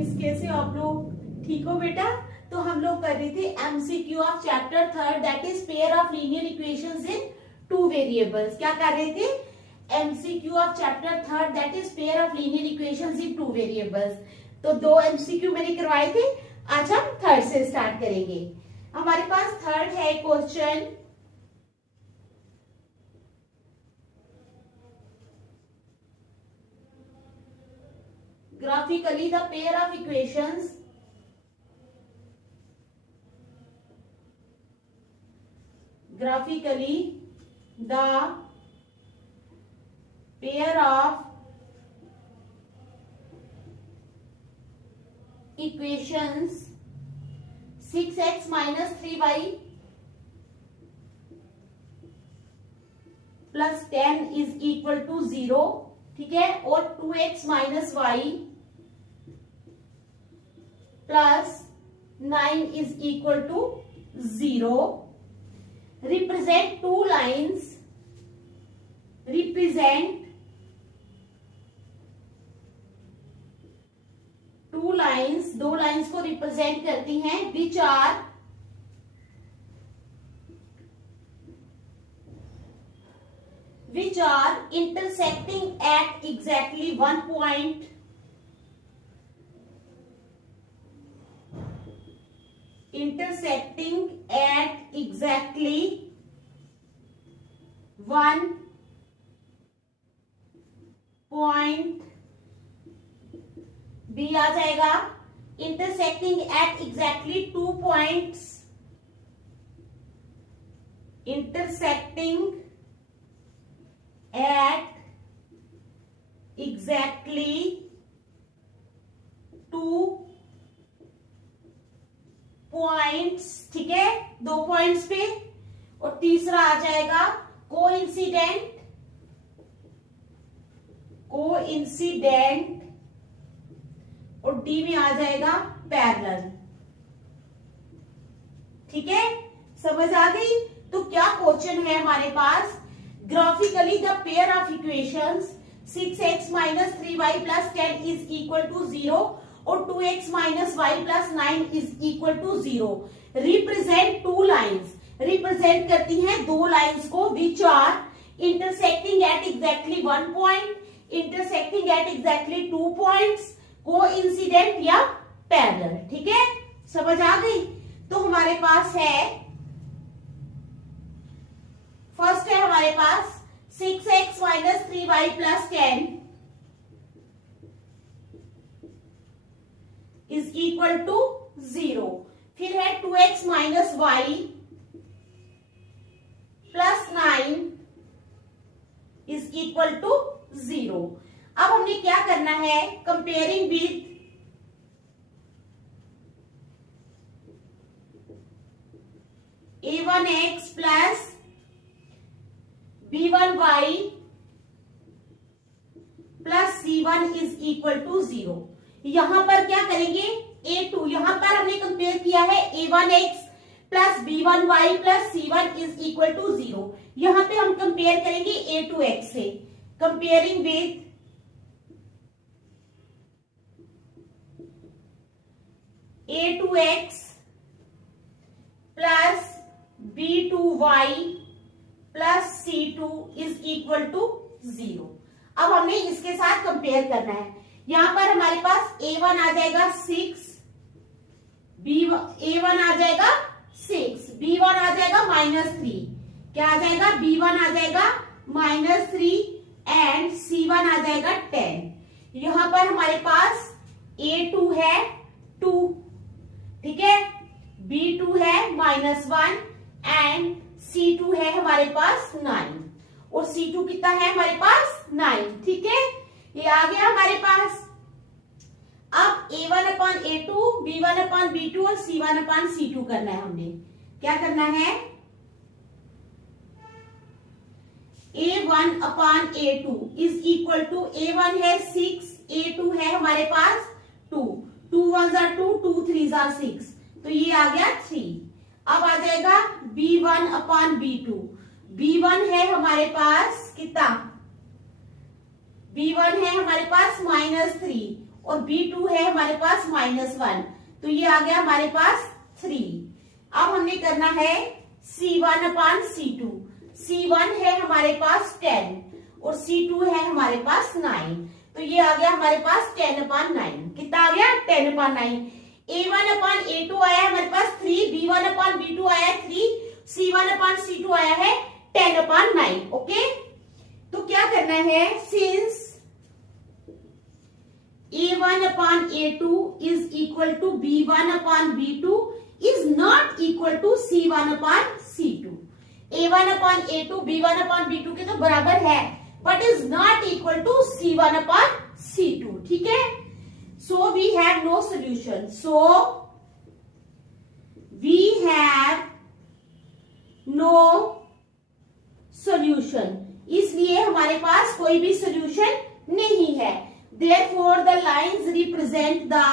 Students, कैसे हो आप लोग? ठीक हो बेटा? तो हम लोग कर रहे थे MCQ of chapter third, that is pair of linear equations in two variables. क्या कर रहे थे? MCQ of chapter third, that is pair of linear equations in two variables. तो 2 एमसीक्यू मैंने करवाए थे, आज हम थर्ड से स्टार्ट करेंगे। हमारे पास थर्ड है question, graphically the pair of equations equations 6x minus 3y plus 10 is equal to 0, ठीक है, और 2x minus y plus 9 is equal to 0 represent two lines, दो लाइंस को रिप्रेजेंट करती हैं which are intersecting at exactly one point, B आ जाएगा intersecting at exactly 2 points, intersecting at exactly 2 points, ठीक है, 2 पॉइंट्स पे। और तीसरा आ जाएगा कोइंसिडेंट और डी में आ जाएगा पैरेलल, ठीक है, समझ आ गई? तो क्या क्वेश्चन है हमारे पास? Graphically the pair of equations 6x minus 3y plus 10 is equal to 0 और 2x minus y plus 9 is equal to 0 represent two lines, represent करती हैं दो लाइंस को which are intersecting at exactly one point, intersecting at exactly 2 points, coincident या parallel, ठीक है, समझ आ गई? तो हमारे पास है, फर्स्ट है हमारे पास 6x minus 3y plus 10 is equal to 0, फिर है 2x minus y plus 9 is equal to 0। अब हमने क्या करना है? Comparing with a1x plus b1y plus c1 is equal to 0। यहां पर क्या करेंगे? a2, यहां पर हमने कंपेयर किया है a1x plus b1y plus c1 is equal to 0। यहां पे हम कंपेयर करेंगे a2x से, comparing with a2x plus b2y plus c2 is equal to 0। अब हमने इसके साथ कंपेयर करना है। यहां पर हमारे पास a1 आ जाएगा 6, a1 आ जाएगा 6, b1 आ जाएगा -3, क्या आ जाएगा? b1 आ जाएगा -3 एंड c1 आ जाएगा 10। यहां पर हमारे पास a2 है 2, ठीक है, b2 है -1 एंड c2 है हमारे पास 9 और c2 कितना है हमारे पास? 9, ठीक है, ये आ गया हमारे पास। अब a1 upon a2, b1 upon b2 और c1 अपॉन c2 करना है। हमने क्या करना है? a1 upon a2 is equal to, a1 है 6, a2 है हमारे पास 2, 2 1 are 2, 2 3 are 6, तो ये आ गया 3। अब आ जाएगा b1 अपॉन b2, b1 है हमारे पास कितना? b1 है हमारे पास -3 और B2 है हमारे पास -1, तो ये आ गया हमारे पास 3। अब हमने करना है C1 अपान C2। C1 है हमारे पास 10 और C2 है हमारे पास 9, तो ये आ गया हमारे पास 10 अपान 9। कितना आ गया? 10 अपान 9। A1 अपान A2 आया हमारे पास 3, B1 अपान B2 आया है 3, C1 अपान C2 आया है 10 अपान 9। ओके, तो क्या करना है, since A1 upon A2 is equal to B1 upon B2 is not equal to C1 upon C2. A1 upon A2 B1 upon B2 के तो बराबर है, but is not equal to C1 upon C2. ठीक है, so we have no solution. So we have no solution. इसलिए हमारे पास कोई भी solution नहीं है। Therefore the lines represent the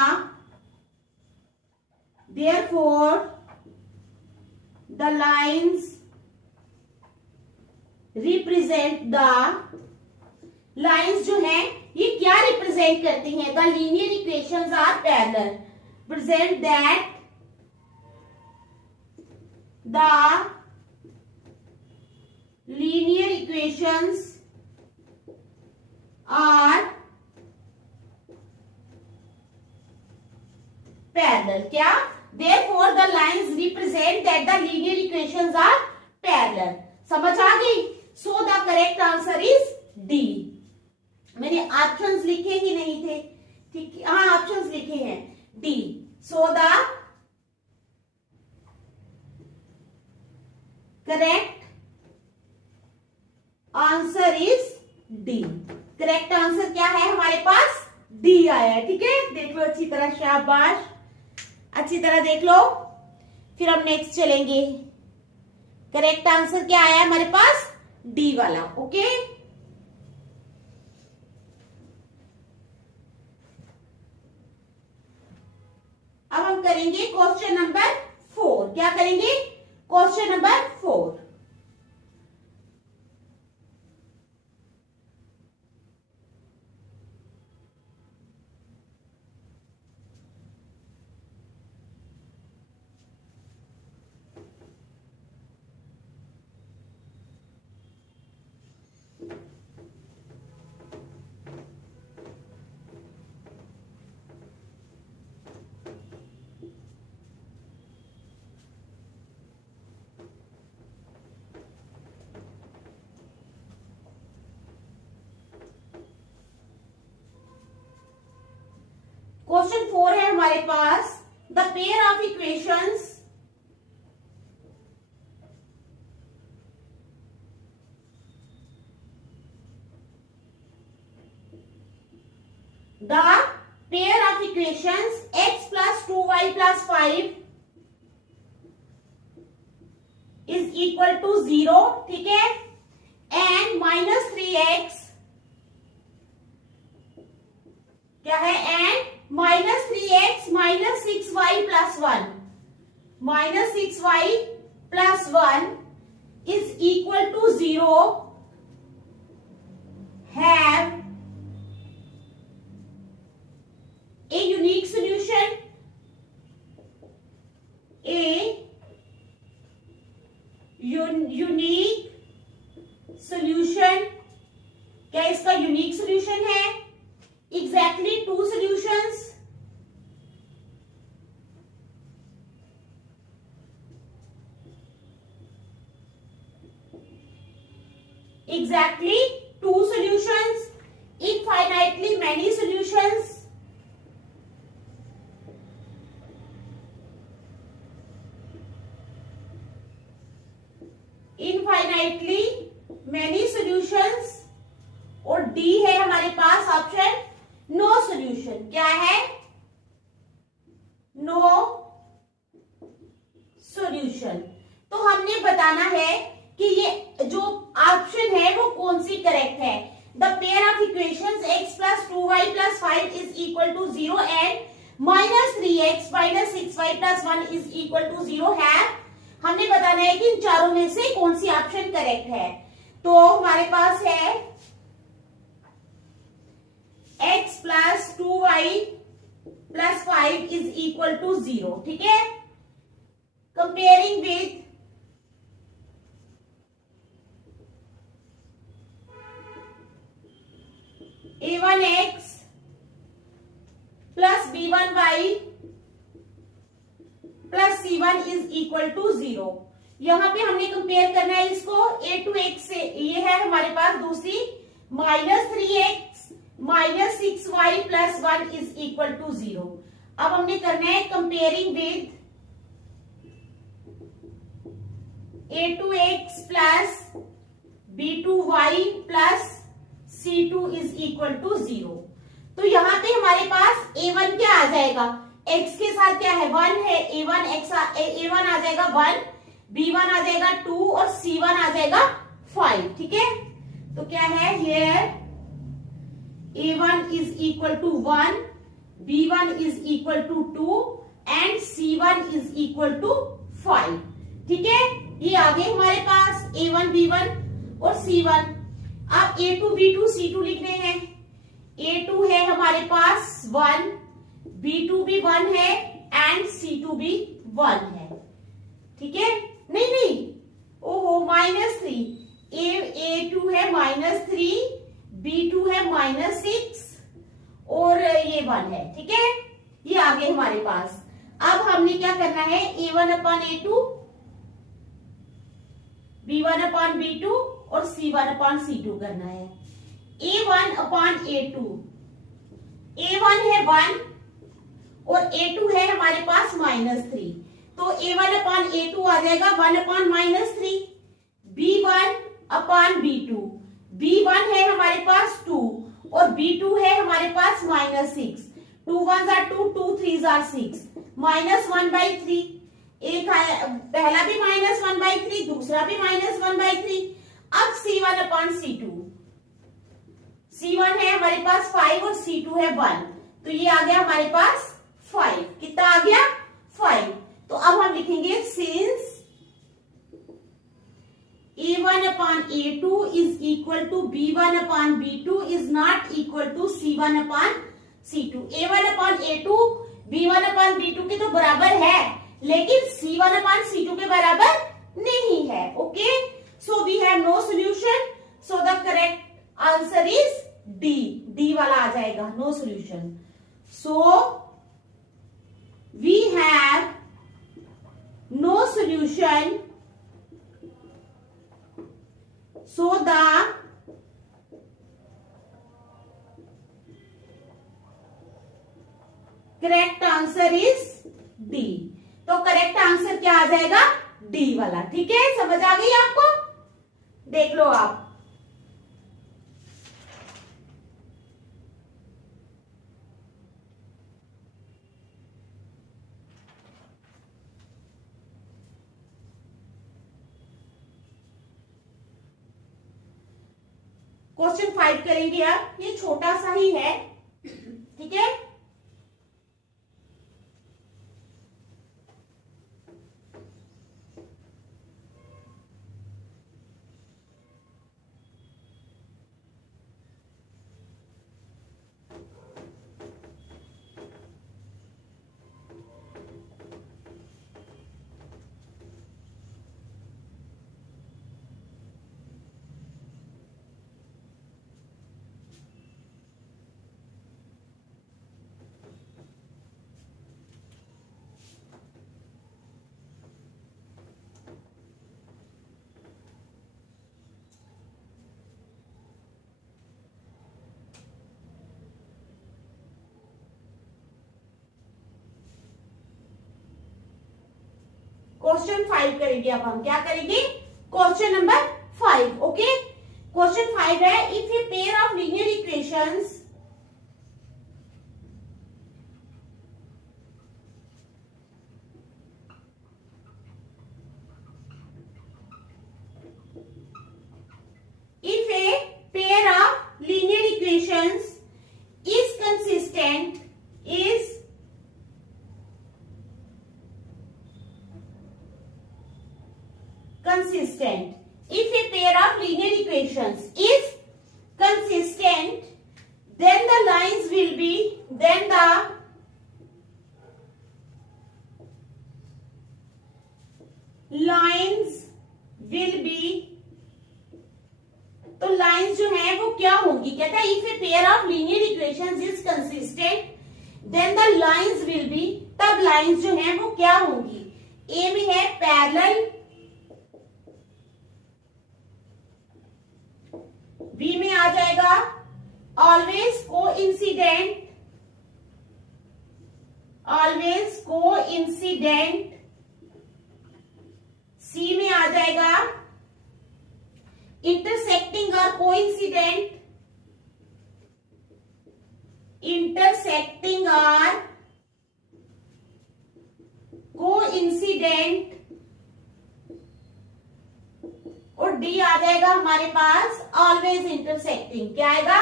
lines जो है ये क्या रिप्रेजेंट करती हैं? The linear equations are parallel. Present that the linear equations are parallel. क्या? Therefore the lines represent that the linear equations are parallel. समझ आ गई? So the correct answer is D. मैंने ऑप्शंस लिखे ही नहीं थे, ठीक है? हाँ, ऑप्शंस लिखे हैं D. So the correct answer is D. Correct answer क्या है हमारे पास? D आया है। ठीक है, देख लो अच्छी तरह, शाबाश, अच्छी तरह देख लो, फिर हम नेक्स्ट चलेंगे। करेक्ट आंसर क्या आया हमारे पास? डी वाला। ओके, अब हम करेंगे क्वेश्चन नंबर 4। क्या करेंगे? Question number 4। क्वेश्चन 4 है हमारे पास, the pair of equations x plus 2y plus 5 is equal to 0, ठीक है, एंड minus 3x क्या है, and -3x minus 6y plus 1 minus 6y plus 1 is equal to 0 have a unique solution, unique solution। क्या इसका unique solution है? Exactly 2 solutions। Exactly 2 solutions, infinitely many solutions, infinitely many solutions। और D है हमारे पास option, no solution. क्या है? No solution. तो हमने बताना है कि ये जो ऑप्शन है वो कौन सी करेक्ट है। The pair of equations x plus 2y plus 5 is equal to 0 and minus 3x minus 6y plus 1 is equal to 0 है। हमने बताना है कि इन चारों में से कौन सी ऑप्शन करेक्ट है। तो हमारे पास है x plus 2y plus 5 is equal to 0। ठीक है, comparing with a1x plus b1y plus c1 is equal to 0। यहां पे हमने कंपेयर करना है इसको a2x से, ये है हमारे पास दूसरी -3x minus 6y plus 1 is equal to 0। अब हमने करना है comparing with a2x plus b2y plus c2 is equal to 0। तो यहाँ पे हमारे पास a1 क्या आ जाएगा, x के साथ क्या है 1 है, a1 आ जाएगा 1, b1 आ जाएगा 2 और c1 आ जाएगा 5। ठीक है, तो क्या है here a1 is equal to 1, b1 is equal to 2 and c1 is equal to 5। ठीक है, ये आ गए हमारे पास a1 b1 और c1। अब a2 b2 c2 लिखने हैं। a2 है हमारे पास 1, b2 भी 1 है एंड c2 भी 1 है। ठीक है, नहीं ओहो -3, a2 है -3, b2 है -6 और ये 1 है। ठीक है, ये आ गए हमारे पास। अब हमने क्या करना है a1 upon a2, b1 upon b2 और c1 अपॉन c2 करना है। a1 अपॉन a2, a1 है 1 और a2 है हमारे पास -3, तो a1 अपॉन a2 आ जाएगा 1 upon -3। b1 upon b2, b1 है हमारे पास 2 और b2 है हमारे पास -6, 2 1s are 2, 2 3s are 6, -1/3। एक पहला भी -1/3, दूसरा भी -1/3। अब c1 अपॉन c2, c1 है हमारे पास 5 और c2 है 1, तो ये आ गया हमारे पास 5। कितना आ गया 5। तो अब हम लिखेंगे since a1 upon a2 is equal to b1 upon b2 is not equal to c1 upon c2। a1 upon a2 b1 upon b2 के तो बराबर है, लेकिन c1 अपॉन c2 के बराबर नहीं है। Okay, so we have no solution, so the correct answer is D वाला आ जाएगा, no solution. So we have no solution, so the correct answer is D। तो करेक्ट आंसर क्या आ जाएगा डी वाला। ठीक है, समझ आ गई आपको, देख लो आप। क्वेश्चन 5 करेंगे आप, ये छोटा सा ही है। ठीक है, क्वेश्चन 5 करेंगे। अब हम क्या करेंगे, क्वेश्चन नंबर 5। ओके, क्वेश्चन 5 है if a pair of linear equations is consistent if a pair of linear equations is consistent, then the lines will be lines will be, तो लाइंस जो है वो क्या होंगी, कहता है if a pair of linear equations is consistent then the lines will be, तब lines जो है वो क्या होंगी। ए में है पैरेलल, बी में आ जाएगा ऑलवेज कोइंसिडेंट, ऑलवेज कोइंसिडेंट, सी में आ जाएगा इंटरसेक्टिंग और कोइंसिडेंट, इंटरसेक्टिंग और कोइंसिडेंट, और डी आ जाएगा हमारे पास ऑलवेज इंटरसेक्टिंग। क्या आएगा,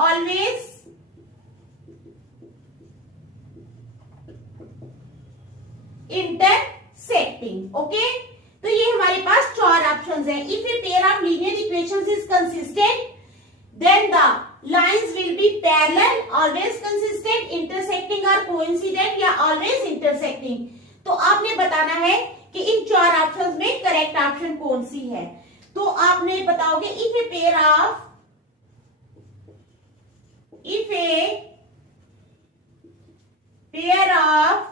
ऑलवेज इंटरसेक्टिंग। ओके, तो ये हमारे पास 4 ऑप्शंस है। If a pair of linear equations is consistent then the lines will be parallel, always consistent, intersecting और कोइंसिडेंट या ऑलवेज इंटरसेक्टिंग। तो आपने बताना है कि इन 4 ऑप्शंस में करेक्ट ऑप्शन कौन सी है। तो आपने बताओगे if a pair of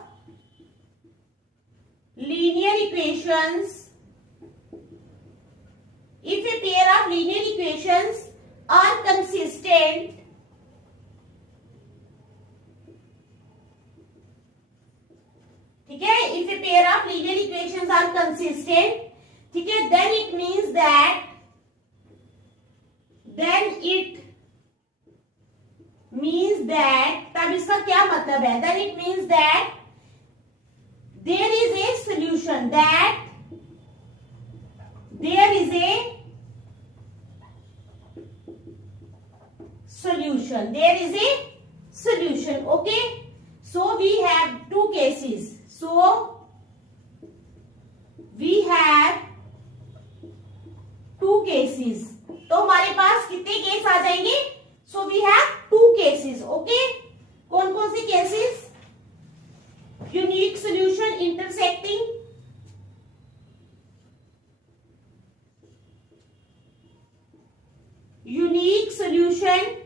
linear equations, if a pair of linear equations are consistent, ठीक है, if a pair of linear equations are consistent, ठीक है, then it means that, तब इसका क्या मतलब है, then it means that there is a solution, there is a solution. Okay, so we have 2 cases, तो हमारे पास कितने केस आ जाएंगे, so we have 2 cases. Okay, कौन कौन से cases, unique solution, intersecting, unique solution,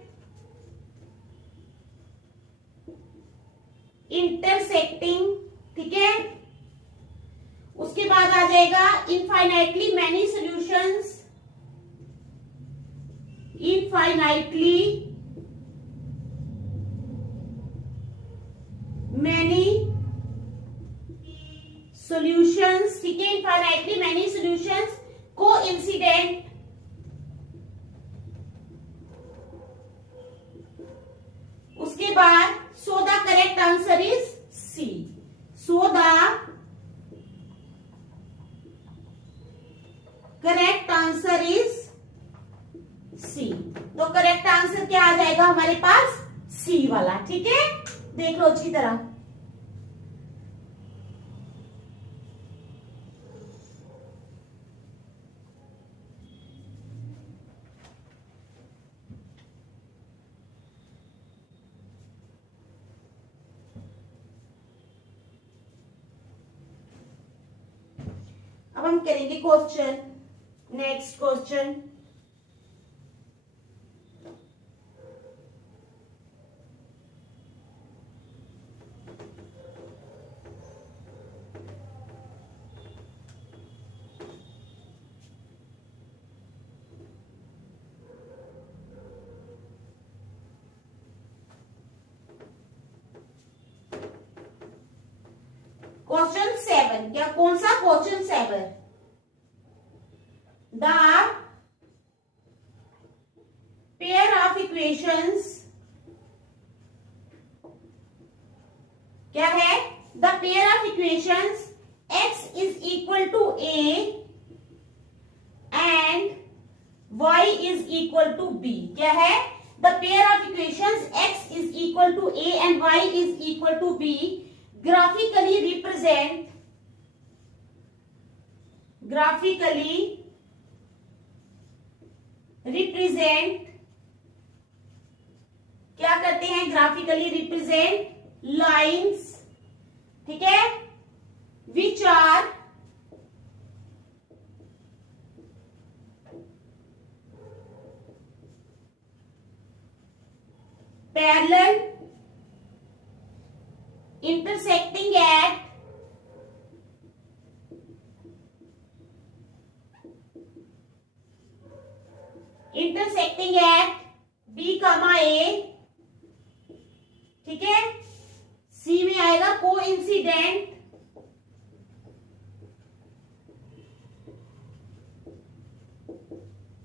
intersecting, ठीक है। उसके बाद आ जाएगा infinitely many solutions, infinitely many solutions, ठीक है, इनफाइनाइटली मैनी सॉल्यूशंस, कोइंसिडेंट, उसके बाद so the correct answer is C, so the correct answer is C. तो करेक्ट आंसर क्या आ जाएगा हमारे पास, सी वाला, ठीक है। देख लो अच्छी तरह, अब हम करेंगे क्वेश्चन, नेक्स्ट क्वेश्चन। क्वेश्चन 7, क्या कौन सा question 7, the pair of equations, क्या है, the pair of equations x is equal to a and y is equal to b, क्या है, the pair of equations x is equal to a and y is equal to b graphically represent क्या करते हैं, graphically represent lines, ठीक है, which are parallel intersecting at B, A, ठीक है। सी में आएगा कोइंसिडेंट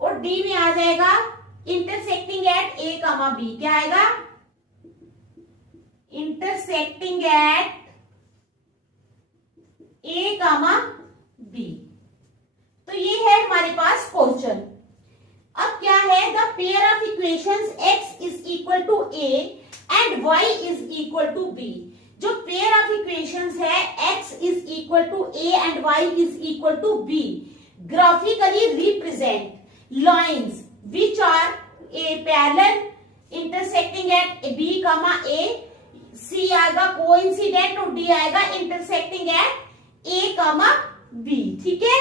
और डी में आ जाएगा इंटरसेक्टिंग एट ए, बी। क्या आएगा? Intersecting at A, B. तो ये है हमारे पास क्वेश्चन। अब क्या है? The pair of equations x is equal to a and y is equal to b। जो पेयर ऑफ इक्वेशंस है x is equal to a and y is equal to b graphically represent lines which are a parallel intersecting at b, a, c आएगा coincident और d आएगा intersecting at a, b। ठीक है।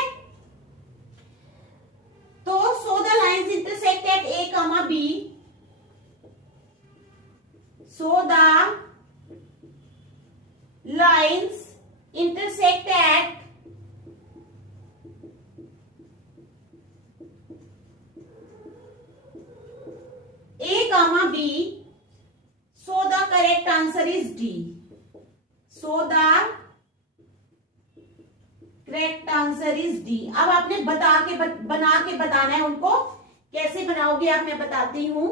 तो so the lines intersect at a, b. So the lines intersect at a, b. So the correct answer is D. So the correct answer is D. अब आपने बना के बताना है उनको। कैसे बनाओगे आप, मैं बताती हूं।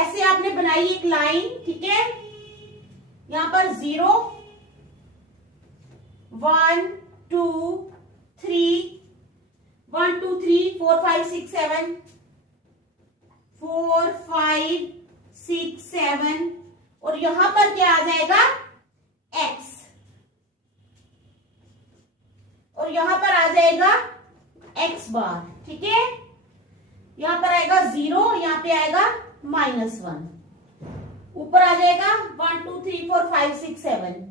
ऐसे आपने बनाई एक लाइन, ठीक है। यहां पर 0 1 2 3 1 2 3 4 5 6 7 4 5 6 7 और यहां पर क्या आ जाएगा? x और यहां पर आ जाएगा x बार। ठीक है। यहां पर आएगा 0, यहां पे आएगा -1, ऊपर आ जाएगा 1 2 3 4 5 6 7।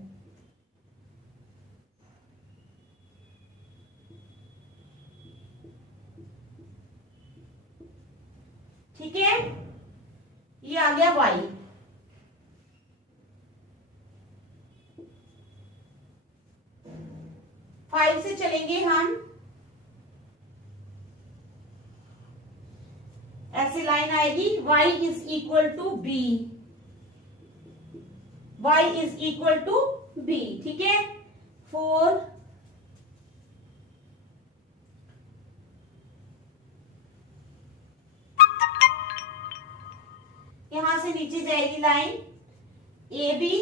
ठीक है। ये आ गया y। फाइव से चलेंगे हम। ऐसी लाइन आएगी y is equal to b, y is equal to b। ठीक है। 4 यहां से नीचे जाएगी line A B,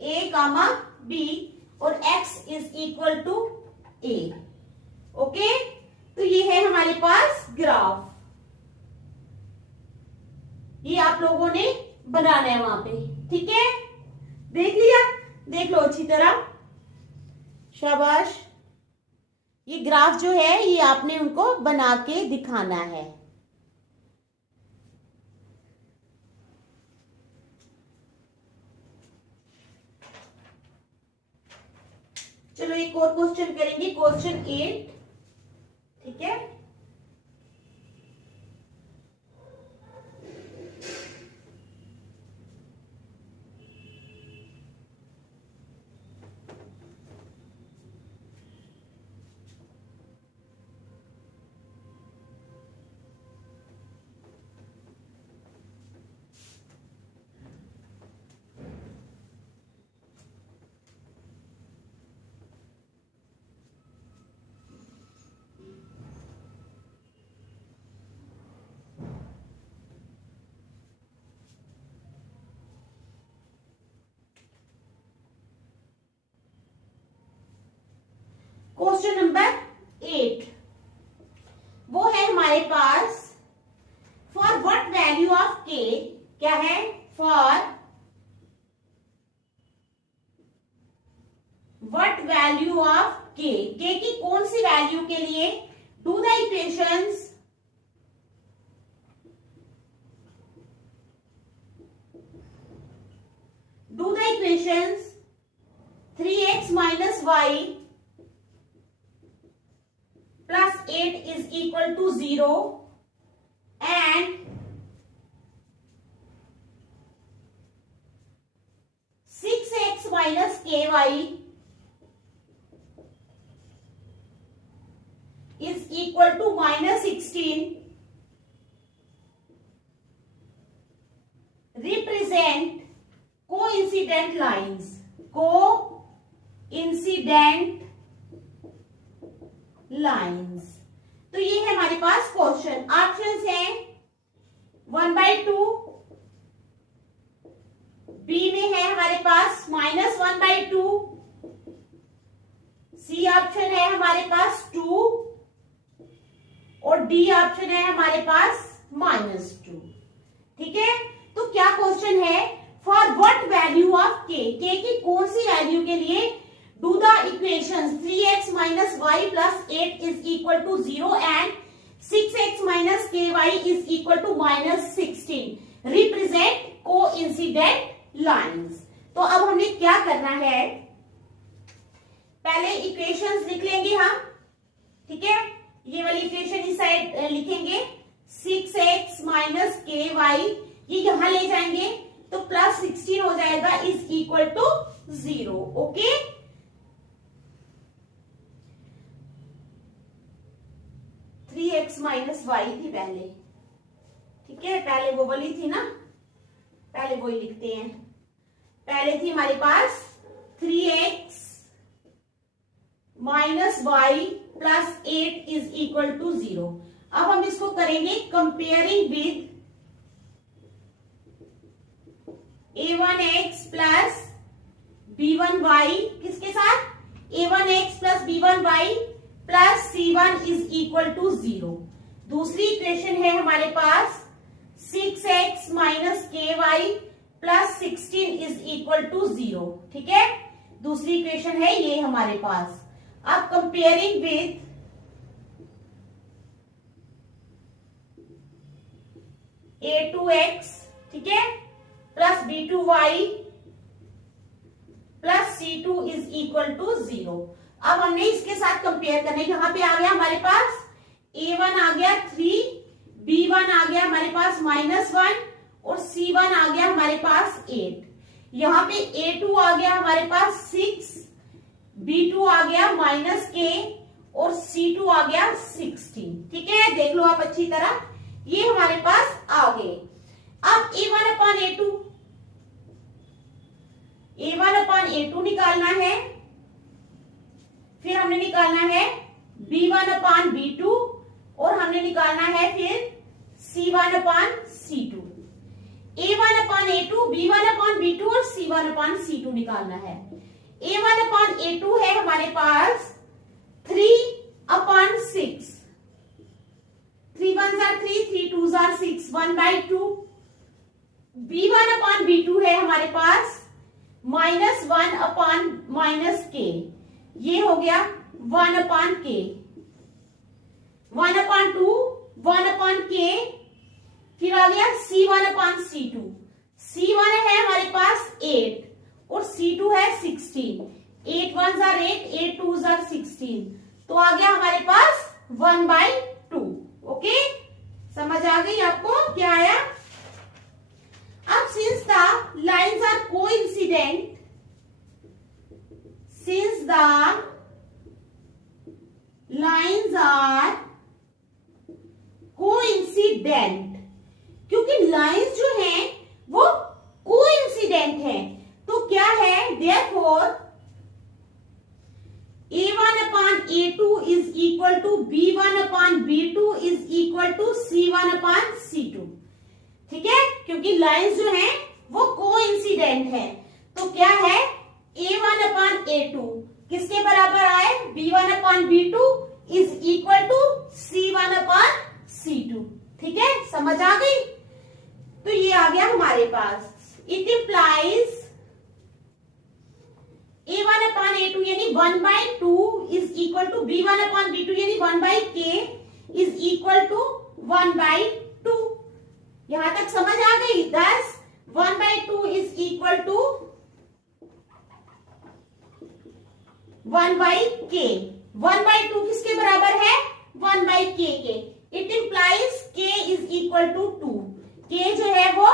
A, B और x is equal to A. Okay. तो ये है हमारे पास ग्राफ। ये आप लोगों ने बनाना है वहां पे। ठीक है। देख लिया? देख लो अच्छी तरह। शाबाश। ये ग्राफ जो है ये आपने उनको बना के दिखाना है। चलो एक और क्वेश्चन करेंगे, क्वेश्चन 8। ठीक है। क्वेश्चन नंबर 8 वो है हमारे पास, for what value of k, क्या है? For what value of k, k की कौन सी वैल्यू के लिए do the equations equations 3x minus y plus 8 is equal to 0 and 6x minus ky is equal to minus 16 represent coincident lines. Coincident lines. तो ये है हमारे पास क्वेश्चन. ऑप्शंस हैं 1/2, बी में है हमारे पास -1/2, सी ऑप्शन है हमारे पास 2 और डी ऑप्शन है हमारे पास -2. ठीक है. तो क्या क्वेश्चन है? फॉर व्हाट वैल्यू ऑफ के की कौन सी वैल्यू के लिए do the equations 3x minus y plus 8 is equal to 0 and 6x minus ky is equal to -16 represent coincident lines. तो अब हमें क्या करना है? पहले इक्वेशंस लिख लेंगे हम. ठीक है. ये वाली इक्वेशन इस साइड लिखेंगे. 6x minus ky ये यहां ले जाएंगे तो +16 हो जाएगा is equal to 0. Okay. Three x minus y थी पहले. ठीक है. पहले वो वाली थी ना, पहले वही लिखते हैं. पहले थी हमारे पास 3x minus y plus 8 is equal to 0. अब हम इसको करेंगे comparing with a1x plus b1y. किसके साथ? a1x plus b1y plus c1 is equal to 0. दूसरी इक्वेशन है हमारे पास 6x minus ky plus 16 is equal to 0. ठीक है. दूसरी इक्वेशन है ये हमारे पास. अब कंपेयरिंग विद a2x. ठीक है. Plus b2y plus c2 is equal to 0. अब हमने इसके साथ कंपेयर करने. यहां पे आ गया हमारे पास a1 आ गया 3, b1 आ गया हमारे पास -1 और c1 आ गया हमारे पास 8. यहां पे a2 आ गया हमारे पास 6, b2 आ गया -k और c2 आ गया 16. ठीक है. देख लो आप अच्छी तरह. ये हमारे पास आ गए. अब a1/a2 निकालना है. फिर हमने निकालना है b1/b2 और हमने निकालना है फिर c1/c2. a1/a2, b1/b2 और c1/c2 निकालना है. a1/a2 है हमारे पास 3/6. 3 1s are 3, 3 2s are 6, 1/2. b1/b2 है हमारे पास -1/-k. ये हो गया 1/k. 1/2, 1/k. फिर आ गया c1/c2. c1 है हमारे पास 8 और c2 है 16. 8 1s are 8, 8 2s are 16. तो आ गया हमारे पास 1/2. ओके. समझ आ गई आपको क्या आया? अब since the lines are coincident, since the lines are coincident, क्योंकि लाइंस जो हैं वो कोइंसिडेंट हैं, तो क्या है? therefore a1/a2 is equal to b1/b2 is equal to c1/c2. ठीक है. क्योंकि लाइंस जो हैं वो कोइंसिडेंट है, तो क्या है? a1/a2 किसके बराबर आए? b1/b2 is equal to c1/c2. ठीक है. समझ आ गई? तो ये आ गया हमारे पास. इट इंप्लाइज a1/a2 यानी 1/2 इज इक्वल टू b1/b2 यानी 1/k इज इक्वल टू 1/2. यहां तक समझ आ गई? 10 1/2 इज इक्वल टू 1/k। 1/2 किसके बराबर है? 1/k के। It implies k is equal to 2। k जो है वो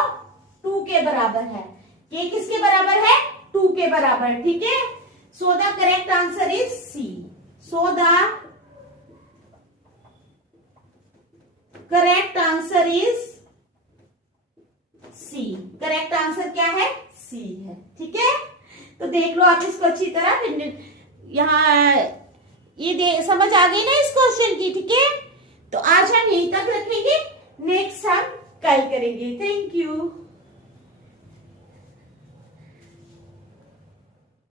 2 के बराबर है। k किसके बराबर है? 2 के बराबर। ठीक है, सो the correct answer is C। So the correct answer is C। Correct answer क्या है? C है। ठीक है, तो देख लो आप इसको अच्छी तरह। यहाँ ये समझ आ गई ना इस क्वेश्चन की। ठीक है, तो आज हम यहीं तक रखेंगे, नेक्स्ट हम कल करेंगे। Thank you.